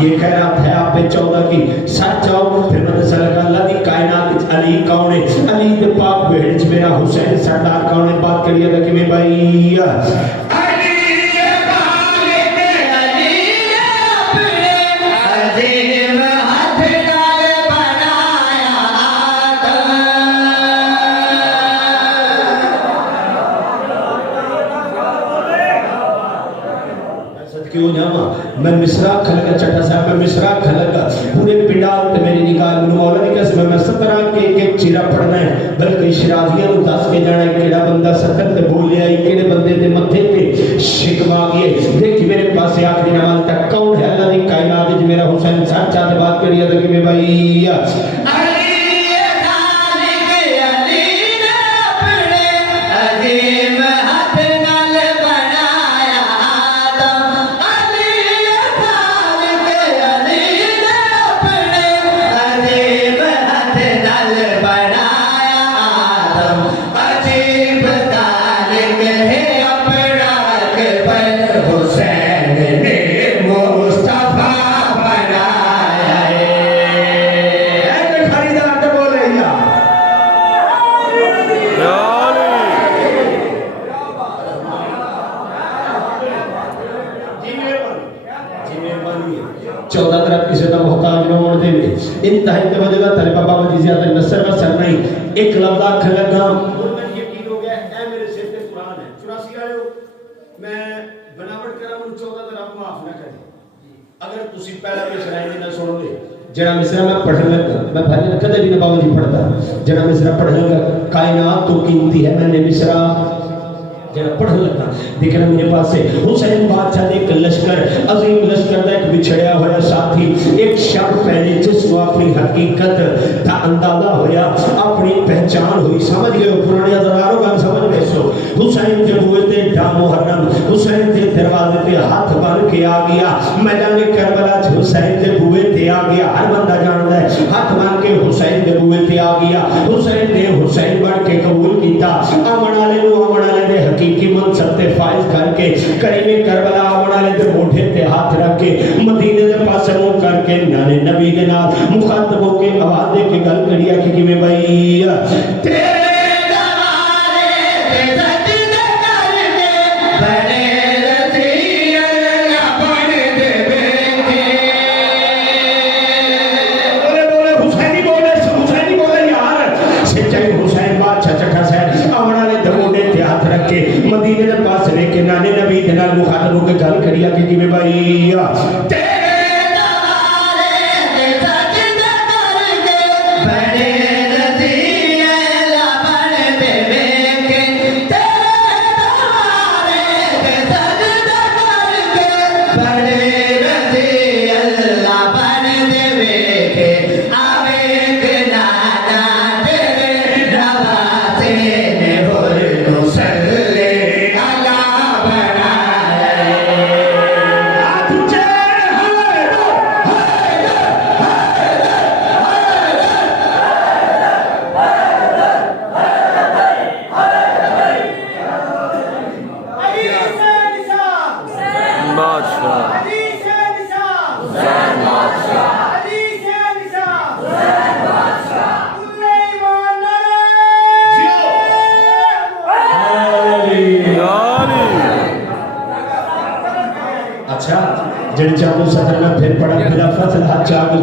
یہ خیرات ہے آپ پہ 14 کی سچ جاؤ پھر مدرسہ لگا اللہ دی کائنات علی کون ہے علی دے پاک بہڑ میرا حسین سردار کون ہے بات کریے گا کہ میں بھائی میں مصرا کھلگا چٹا صاحب میں مصرا کھلگا پورے پنڈال تے میری نگاہ میں مولا نے کہا میں 17 کے ایک چیرا پڑھنا ہے بلکہ شرازیاں نو دس کے جانا ہے کیڑا بندہ 70 تے بولیا ہے کیڑے بندے تے متھے تے شکوا گئے دیکھ میرے پاس آخری نماز تک کون ہے اللہ دی کائنات وچ میرا حسین سچا تے بات کریے تے کہ میں بھائی انتہائی توجہ تھا بابا مجھے زیادہ نصر و سر نہیں ایک لفظ آکھ لگا مجھے یقین ہو گیا اے میرے سر پہ قرآن ہے 84 آئے ہو میں بناوٹ کرا ہوں 14 رب معاف نہ کرے اگر تسی پہلا میں شرائع نہ سن لے جڑا مصرا میں پڑھنے لگا میں بھائی کدے بھی نہ بابا جی پڑھتا جڑا مصرا پڑھنے لگا کائنات تو قیمتی ہے میں نے مصرا جڑا پڑھ لگا دیکھنا میرے پاس سے حسین بادشاہ نے ایک لشکر عظیم لشکر دا ایک بچھڑیا ہوا ساتھی ایک شب پہلے جس کو اپنی حقیقت دا اندازہ ہویا اپنی پہچان ہوئی سمجھ گئے پرانے ہزاروں کا سمجھ گئے سو حسین جب ہوئے تھے ڈا محرم حسین کے دروازے پہ ہاتھ بن کے آ گیا میدان کربلا حسین کے بوئے تے آ گیا ہر بندہ جانتا ہے ہاتھ بن کے حسین کے بوئے تے آ گیا حسین نے حسین بن کے قبول کیتا امن والے نو امن والے دے حقیقی منصب تے فائز کر کے کریم کربلا آمن والے دے موٹھے تے ہاتھ رکھ کے مدینے دے پاس منہ کر کے نانے نبی دے نال مخاطب ہو کے آواز دے کے گل کرییا کہ میں بھائی تیرے دوارے تے سجدے کر کے بڑے رضی اللہ بن دے بیٹھے بولے حسینی بولے یار سچائی حسین بادشاہ چٹھا صاحب آمن والے دے موٹھے تے ہاتھ رکھ کے مدینے دے پاس لے کے نانے نبی دے نال مخاطب ہو کے گل کریا کہ میں بھائی تیرے دوارے تے سجدے کر کے بڑے رضی اللہ بن دے بیٹھے تیرے دوارے تے سجدے کر کے بڑے رضی اللہ بن دے بیٹھے آوے کہ نانا تیرے نواسے نے ہور نو سلے اللہ بنائے